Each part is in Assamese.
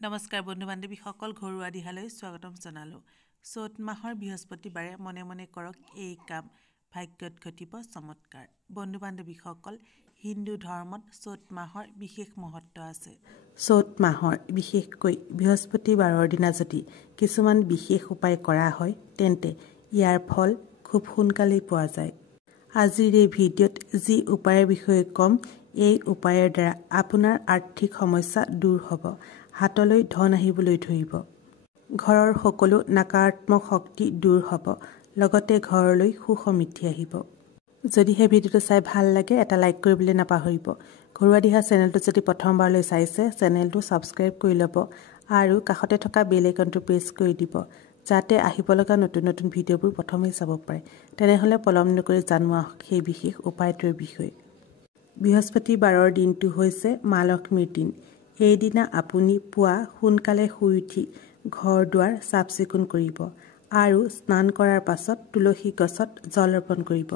নমস্কাৰ বন্ধু বান্ধৱীসকল ঘৰুৱা দিহালৈ স্বাগতম জনালো চ'ত মাহৰ বৃহস্পতিবাৰে মনে মনে কৰক এই কাম ভাগ্যত ঘটিব চমৎকাৰ বন্ধু বান্ধৱীসকল হিন্দু ধৰ্মত চ'ত মাহৰ বিশেষ মহত্ব আছে চ'ত মাহৰ বিশেষকৈ বৃহস্পতিবাৰৰ দিনা যদি কিছুমান বিশেষ উপায় কৰা হয় তেন্তে ইয়াৰ ফল খুব সোনকালেই পোৱা যায় আজিৰ এই ভিডিঅ'ত যি উপায়ৰ বিষয়ে কম এই উপায়ৰ দ্বাৰা আপোনাৰ আৰ্থিক সমস্যা দূৰ হ'ব হাতলৈ ধন আহিবলৈ ধৰিব ঘৰৰ সকলো নকাৰাত্মক শক্তি দূৰ হ'ব লগতে ঘৰলৈ সুসমৃদ্ধি আহিব যদিহে ভিডিঅ'টো চাই ভাল লাগে এটা লাইক কৰিবলৈ নাপাহৰিব ঘৰুৱা দিহা চেনেলটো যদি প্ৰথমবাৰলৈ চাইছে চেনেলটো সাবস্ক্ৰাইব কৰি ল'ব আৰু কাষতে থকা বেল আইকনটো প্ৰেছ কৰি দিব যাতে আহিব লগা নতুন নতুন ভিডিঅ'বোৰ প্ৰথমেই চাব পাৰে তেনেহলে পলম নকৰি জানোৱা সেই বিশেষ উপায়টোৰ বিষয়ে বৃহস্পতিবাৰৰ দিনটো হৈছে মা লক্ষ্মীৰ দিন এই দিনা আপুনি পুৱা সোনকালে শুই উঠি ঘৰ দুৱাৰ চাফ চিকুণ কৰিব আৰু স্নান কৰাৰ পাছত তুলসী গছত জল অৰ্পণ কৰিব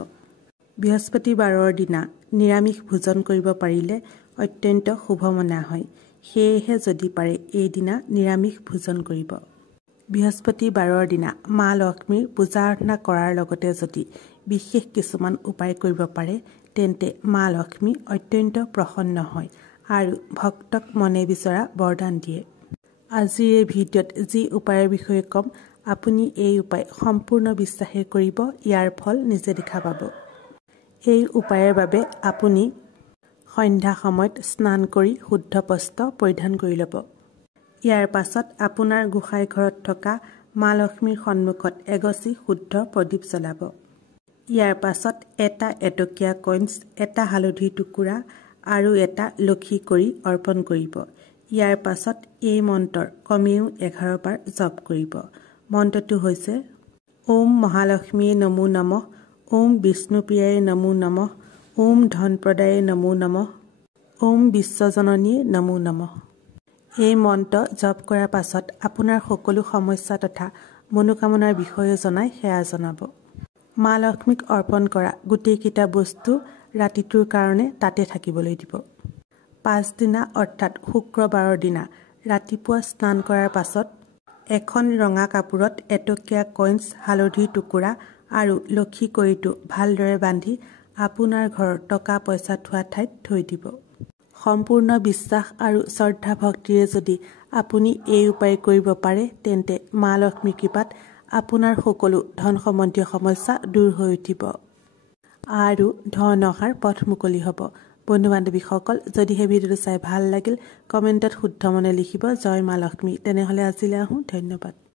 বৃহস্পতিবাৰৰ দিনা নিৰামিষ ভোজন কৰিব পাৰিলে অত্যন্ত শুভ মনা হয় সেয়েহে যদি পাৰে এই দিনা নিৰামিষ ভোজন কৰিব বৃহস্পতিবাৰৰ দিনা মা লক্ষ্মীৰ পূজা আৰাধনা কৰাৰ লগতে যদি বিশেষ কিছুমান উপায় কৰিব পাৰে তেন্তে মা লক্ষ্মী অত্যন্ত প্ৰসন্ন হয় আৰু ভক্তক মনে বিচৰা বৰদান দিয়ে আজিৰ এই ভিডিঅ'ত যি উপায়ৰ বিষয়ে কম আপুনি এই উপায় সম্পূৰ্ণ বিশ্বাসে কৰিব ইয়াৰ ফল নিজে দেখা পাব এই উপায়ৰ বাবে আপুনি সন্ধ্যা সময়ত স্নান কৰি শুদ্ধ বস্ত্ৰ পৰিধান কৰি ল'ব ইয়াৰ পাছত আপোনাৰ গোসাঁই ঘৰত থকা মা লক্ষ্মীৰ সন্মুখত এগছি শুদ্ধ প্ৰদীপ জ্বলাব ইয়াৰ পাছত এটা এটকীয়া কইনছ এটা হালধিৰ টুকুৰা আৰু এটা লক্ষী কৰি অৰ্পণ কৰিব ইয়াৰ পাছত এই মন্ত্ৰৰ কমেও 11 বাৰ জপ কৰিব মন্ত্ৰটো হৈছে ওম মহালক্ষ্মীয়ে নমো নমঃ ওম বিষ্ণুপ্ৰিয়ায়ে নমো নমঃ ওম ধনপ্ৰদায়ে নমো নমঃ ওম বিশ্বজননীয়ে নমো নমঃ এই মন্ত্ৰ জপ কৰাৰ পাছত আপোনাৰ সকলো সমস্যা তথা মনোকামনাৰ বিষয়ে জনাই সেয়া জনাব মা লক্ষ্মীক অৰ্পণ কৰা গোটেইকেইটা বস্তু ৰাতিটোৰ কাৰণে তাতে থাকিবলৈ দিব পাছদিনা অৰ্থাৎ শুক্ৰবাৰৰ দিনা ৰাতিপুৱা স্নান কৰাৰ পাছত এখন ৰঙা কাপোৰত এটকীয়া কইনছ হালধিৰ টুকুৰা আৰু লক্ষী কৰিটো ভালদৰে বান্ধি আপোনাৰ ঘৰৰ টকা পইচা থোৱা ঠাইত থৈ দিব সম্পূৰ্ণ বিশ্বাস আৰু শ্ৰদ্ধা ভক্তিৰে যদি আপুনি এই উপায় কৰিব পাৰে তেন্তে মা লক্ষ্মীৰ কৃপাত আপোনাৰ সকলো ধন সম্বন্ধীয় সমস্যা দূৰ হৈ উঠিব আৰু ধন অহাৰ পথ মুকলি হ'ব বন্ধু বান্ধৱীসকল যদিহে ভিডিঅ'টো চাই ভাল লাগিল কমেণ্টত শুদ্ধ মনে লিখিব জয় মা লক্ষ্মী তেনেহলে আজিলৈ আহোঁ ধন্যবাদ